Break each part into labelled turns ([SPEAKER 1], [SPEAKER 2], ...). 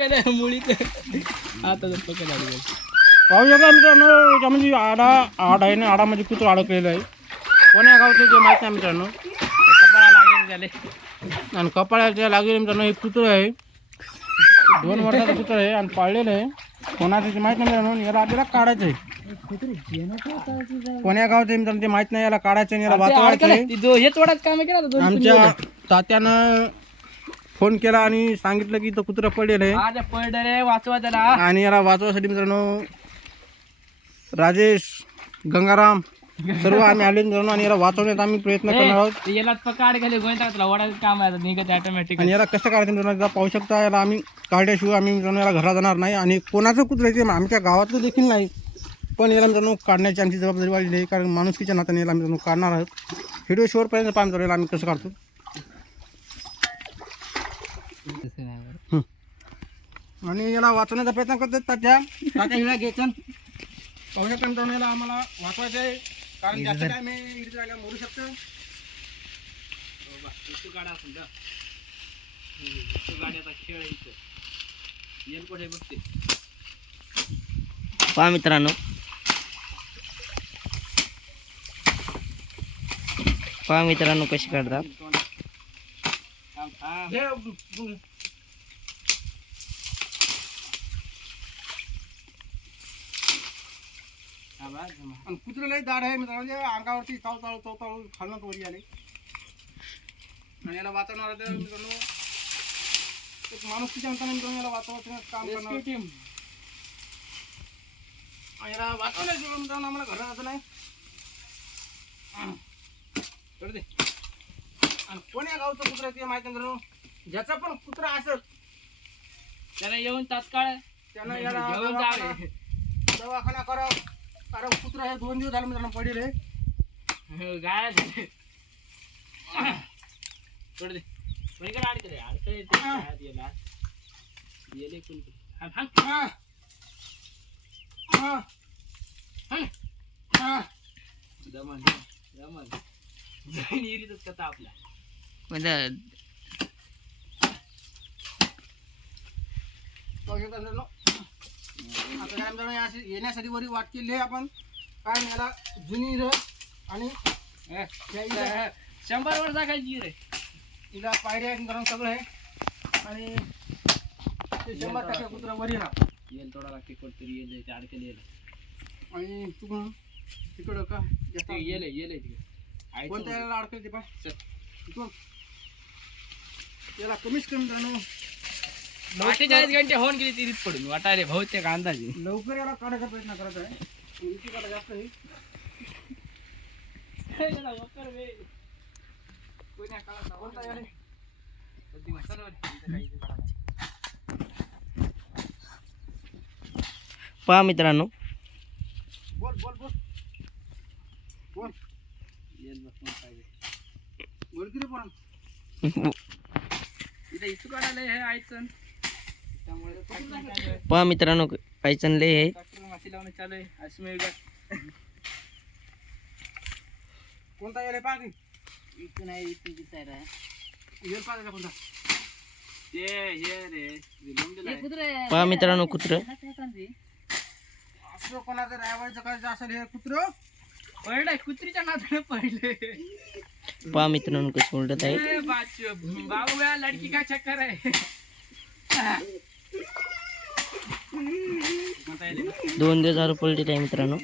[SPEAKER 1] पकड मुळीत आता जर पकड आली
[SPEAKER 2] पाहू शकता मित्रांनो त्यामध्ये आडा आड आहे ना आडामध्ये कुत्र अडकलेलं आहे. कोण्या गावचं ते माहीत नाही मित्रांनो.
[SPEAKER 1] कपाळा लागेल झाले.
[SPEAKER 2] आणि कपाळाच्या लागेल मित्रांनो एक कुत्र आहे. दोन वर्षाचं कुत्र आहे आणि पाळलेलं आहे. कोणाचं ते माहीत नाही मित्रांनो याला आपल्याला काढायचं आहे. कोण्या गावचं मित्रांनो ते माहीत नाही याला काढायचं आणि याला वाचवायचं आमच्या तात्यानं फोन केला आणि सांगितलं की तो कुत्रा आहे.
[SPEAKER 1] आज पडलं रे वाचवा त्याला.
[SPEAKER 2] आणि याला वाचवासाठी मित्रांनो राजेश गंगाराम सर्व आम्ही आले मित्रांनो आणि याला वाचवण्याचा आम्ही प्रयत्न करणार आहोत.
[SPEAKER 1] याला पकाड काम आहे निघत ऑटोमॅटिक
[SPEAKER 2] आणि याला कसं काढायचं मित्रांनो पाहू शकता याला आम्ही काढल्याशिवाय आम्ही मित्रांनो याला घरात जाणार नाही. आणि कोणाचं कुत्र आहे ते आमच्या गावातलं देखील नाही. पण याला मित्रांनो काढण्याची आमची जबाबदारी वाढलेली आहे कारण माणुसकीच्या नात्याने याला मित्रांनो काढणार आहोत. व्हिडिओ शेवटपर्यंत पाहून चालेल आम्ही कसं काढतो. आणि याला वाचवण्याचा प्रयत्न करतात तात्या तात्या हिला घ्यायचं पाहू शकता याला आम्हाला वाचवायचं आहे कारण जास्त टाइम हे इकडे राहिला मरू शकतं.
[SPEAKER 1] गाड्या का गाड्याचा खेळ आहे इथं. येल कुठे बघते.
[SPEAKER 3] पहा मित्रांनो. पहा मित्रांनो कशी काढतात.
[SPEAKER 2] हे. आणि कुत्रे लई दाड आहे मित्रांनो म्हणजे अंगावरती चाव चाव चाव चाव वरी आले आणि याला वाचवणार मित्रांनो एक माणूस तिच्या म्हणताना मित्रांनो याला वाचवायचं काम करणार. आणि याला वाचवल्याशिवाय मित्रांनो आम्हाला घरात जायचं नाही
[SPEAKER 1] दे.
[SPEAKER 2] आणि कोण्या गावचं कुत्रा ते माहिती मित्रांनो ज्याचा पण कुत्रा असेल
[SPEAKER 1] त्याला येऊन तात्काळ
[SPEAKER 2] त्यानं याला
[SPEAKER 1] घेऊन
[SPEAKER 2] दवाखाना
[SPEAKER 1] जावे.
[SPEAKER 2] दवाखाना करा. कारण कुत्रा हे दोन दिवस झाले मित्रांनो पडेल आहे
[SPEAKER 1] गाय सोड दे. पलीकडे अडकले रे अडकले ते गायात गेला. गेले कोणी हा.
[SPEAKER 2] हा. हा. हा.
[SPEAKER 1] दमन दमन. जाईन इरीतच कथा आपल्या.
[SPEAKER 3] म्हणजे
[SPEAKER 2] पाहू शकता मित्रांनो. आता काय या अशी येण्यासाठी वरी वाट केली आहे आपण. काय याला जुनी र आणि या इथं-
[SPEAKER 1] शंभर वर टाकायची रे
[SPEAKER 2] तिला पायऱ्या मित्रांनो सगळं आहे. आणि ते शंभर टक्के कुत्रा वरी येणार.
[SPEAKER 1] येल थोडा लागते कोणतरी येल ते अडकले येल
[SPEAKER 2] आणि तू तिकडं का? जास्त
[SPEAKER 1] ते येल येल तिकडे. आईचं
[SPEAKER 2] कोणत्या याला अडकले ते पाय
[SPEAKER 1] चल.
[SPEAKER 2] इथून. याला कमीच कमी मित्रांनो
[SPEAKER 1] अठ्ठेचाळीस घंटे होऊन गेली तिरीत पडून. वाटायले बहुतेक अंदाजे.
[SPEAKER 2] लवकर याला काढायचा प्रयत्न करत आहे. उंची काढा जास्त आहे कोणता याने
[SPEAKER 3] पहा मित्रांनो.
[SPEAKER 2] बोल बोल बोल. बोल. बोल की रे पोरांनो.
[SPEAKER 1] इथं इथं काढायला हे आयचं त्यामुळे तो पकडून टाकायचं.
[SPEAKER 3] पहा मित्रांनो काही चालले आहे
[SPEAKER 1] लावणं चालू आहे.
[SPEAKER 2] कोणता याले पाहा की
[SPEAKER 1] इथं नाही इथं दिसायला.
[SPEAKER 2] येल पाहिजे कोणता?
[SPEAKER 1] ते हे रे.
[SPEAKER 3] पहा मित्रांनो कुत्र.
[SPEAKER 2] असं कोणाचं रायवायचं असेल हे कुत्र?
[SPEAKER 1] पडलंय कुत्रीच्या नादाने पडले
[SPEAKER 3] पहा मित्रांनो कसं उलटत आहे.
[SPEAKER 1] बाबू लड़की का चक्कर आहे?
[SPEAKER 3] दोन दिवस झालं पलटीत आहे मित्रांनो.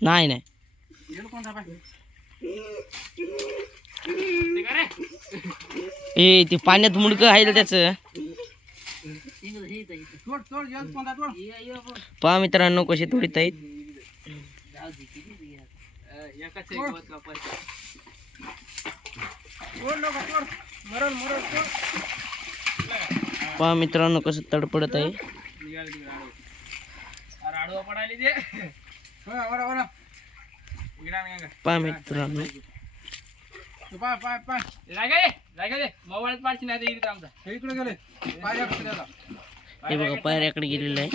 [SPEAKER 2] नाही
[SPEAKER 3] नाही.
[SPEAKER 1] ते
[SPEAKER 3] ए ते पाण्यात मुडकं आहे त्याच
[SPEAKER 2] त्याचं.
[SPEAKER 3] पहा मित्रांनो कसे थोडी
[SPEAKER 1] ताईत एकाच एक होत
[SPEAKER 2] तोड
[SPEAKER 3] पहा मित्रांनो कसं तडपडत आहे.
[SPEAKER 1] आडवं. पडायला
[SPEAKER 2] हा
[SPEAKER 1] गंगा.
[SPEAKER 3] पहा मित्रांनो.
[SPEAKER 2] पाय पाय पाय
[SPEAKER 1] जागा दे जागा दे मोबाईलात पाडशी नाही आमचा
[SPEAKER 2] हे इकडे गेले पाय याला
[SPEAKER 3] हे बघा पायऱ्याकडे गेलेलं आहे.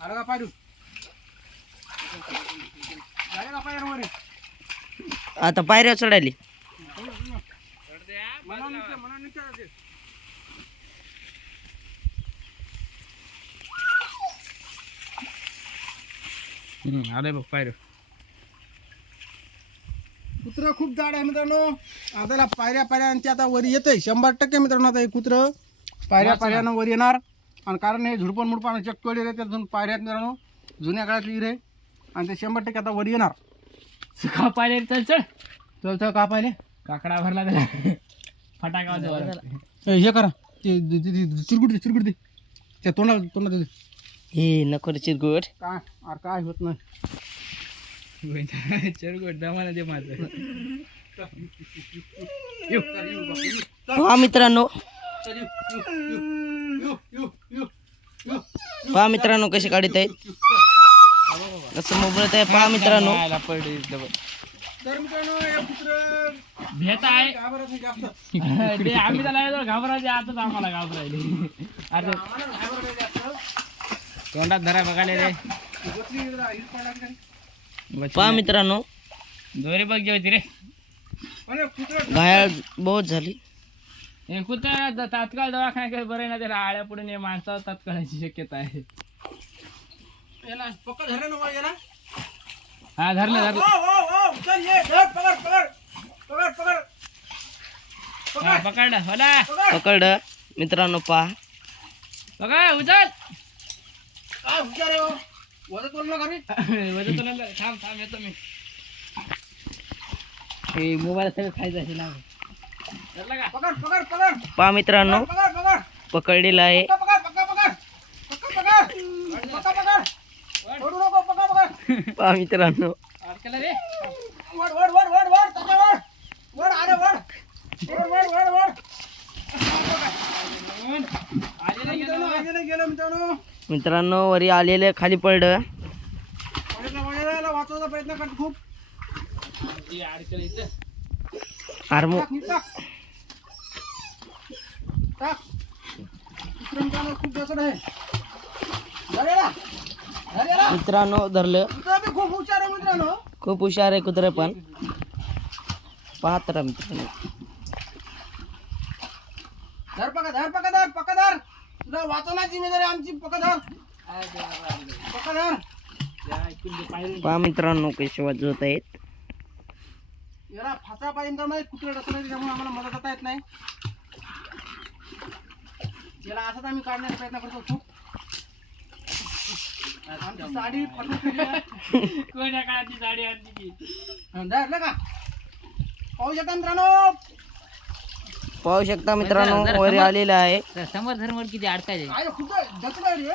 [SPEAKER 2] आलं का पाय झाले का पाय वर
[SPEAKER 3] आता पायऱ्या चढायली.
[SPEAKER 1] आले बघ पायरे.
[SPEAKER 2] कुत्र खूप जाड आहे मित्रांनो. आता पायऱ्या पायऱ्या आणि ते आता वर येते शंभर टक्के मित्रांनो आता हे कुत्र पायऱ्या पायऱ्यानं वर येणार. आणि कारण हे झुडपण मुडपण चक्कड रे त्यातून पायऱ्यात मित्रांनो. जुन्या काळातली रे. आणि ते शंभर टक्के आता वर येणार.
[SPEAKER 1] का पाहिले चल चल.
[SPEAKER 2] चल चल का पाहिले
[SPEAKER 1] काकडा भरला त्याला. फटाका
[SPEAKER 2] ए, हे करा. ते ते- ते- ते- चिरकुट दे चिरकुट दे. त्या तोंडा तोंडात दे
[SPEAKER 3] हे नको रे चिरकुट
[SPEAKER 2] काय? अरे काय होत नाही.
[SPEAKER 1] चिरगुट दमाला दे माझं.
[SPEAKER 3] पहा मित्रांनो.
[SPEAKER 2] चल, यू, यू, यू, यू, यू, यू.
[SPEAKER 3] पहा मित्रांनो कसे काढत आहेत. कसं मोबाईल आहे. पहा मित्रांनो.
[SPEAKER 2] तर मित्रांनो कुत्र
[SPEAKER 1] भेट आहे. ते आम्ही त्याला घाबरायचे आताच आम्हाला घाबरायले. तोंडात धरा बघायला रे?
[SPEAKER 3] पहा मित्रांनो.
[SPEAKER 1] दोरी बघ जेवती रे.
[SPEAKER 2] कुत्र
[SPEAKER 3] घायाळ बहुत झाली.
[SPEAKER 1] हे कुठं द- तात्काळ दवाखान्याकडे बरं ना त्याला आळ्या हे माणसावर तात्काळाची शक्यता आहे.
[SPEAKER 2] याला पक्का धरलं ना वर याला.
[SPEAKER 1] हा धरलं
[SPEAKER 2] ओ,
[SPEAKER 1] धरलं
[SPEAKER 2] ओ, ओ, चल ये धर पकड पकड पकड पकड.
[SPEAKER 1] हा,
[SPEAKER 2] पकड.
[SPEAKER 1] पकडलं होला
[SPEAKER 2] पकड.
[SPEAKER 3] पकड मित्रांनो पहा.
[SPEAKER 1] पकड उचल.
[SPEAKER 2] काय हुशार आहे हो? वजन बोल ना घरी
[SPEAKER 1] वजन तुला थांब थांब येतो मी. हे मोबाईल सगळं खायचं असेल ना धरलं का?
[SPEAKER 2] पकड पकड पकड.
[SPEAKER 3] पहा मित्रांनो.
[SPEAKER 2] पकड पकड.
[SPEAKER 3] पकडलेला आहे.
[SPEAKER 2] पकड पक्का पकड पक्का पकड पक्का पकड ओढू नको पक्का पकड
[SPEAKER 3] पहा मित्रांनो
[SPEAKER 1] अडकलं रे
[SPEAKER 2] वड वड वड वड वड त्याच्या वड वड अरे वड वड वड वड वड
[SPEAKER 1] नाही
[SPEAKER 2] मित्रांनो. मित्रांनो
[SPEAKER 3] मित्रांनो. वरी आलेलं खाली पडलं
[SPEAKER 2] वाचवायचा प्रयत्न करतो खूप.
[SPEAKER 3] आरमो
[SPEAKER 2] आहे.
[SPEAKER 3] मित्रांनो धरलं.
[SPEAKER 2] खूप हुशार आहे मित्रांनो.
[SPEAKER 3] खूप हुशार आहे कुत्रे पण. पाहत राहा मित्रांनो.
[SPEAKER 2] धर पका धर पका धर पका धर. तुला वाचवण्याची जिम्मेदारी आमची पका धर. पका धर.
[SPEAKER 3] पहा मित्रांनो कसे वाजवत आहेत.
[SPEAKER 2] याला फासा पाहिजे नाही कुत्रे नाही त्यामुळे आम्हाला मदत करता येत नाही. याला असंच आम्ही काढण्याचा प्रयत्न करतो. खूप आमची साडी फाटून.
[SPEAKER 1] कोण्या काळातली साडी आणली ती?
[SPEAKER 2] हं, धरलं का? पाहू शकता मित्रांनो?
[SPEAKER 3] पाहू शकता मित्रांनो वरी आलेलं आहे.
[SPEAKER 1] समोर धर्मवर किती अडकायचे
[SPEAKER 2] काय खूप डचलं आहे? रे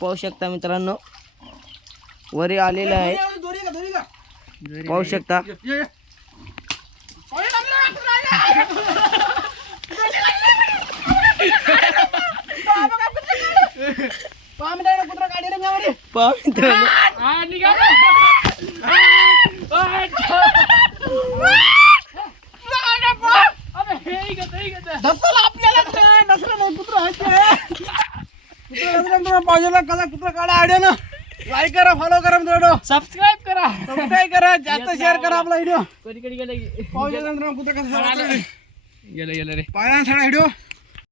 [SPEAKER 3] पाहू शकता मित्रांनो वरी आलेलं आहे.
[SPEAKER 2] दोरी का दोरी का?
[SPEAKER 3] पाहू शकता.
[SPEAKER 2] ये, ये, ये. पाहू शकता मित्रांनो, पहा मित्रांनो, कुत्रा काढी रे म्यावरी.
[SPEAKER 3] पहा
[SPEAKER 2] आपल्याला नाही, कुत्रं पाहिजे कसा कुत्रा काढा आयडिया ना. लाईक करा फॉलो करा मित्रांनो.
[SPEAKER 1] सबस्क्राईब करा.
[SPEAKER 2] सबस्क्राईब करा जास्त शेअर करा आपला व्हिडिओ
[SPEAKER 1] कधी कधी गेलं
[SPEAKER 2] पाहू शकता मित्रांनो कुत्रा कसा
[SPEAKER 1] गेलं गेलं रे
[SPEAKER 2] पाहिला ना सगळा व्हिडिओ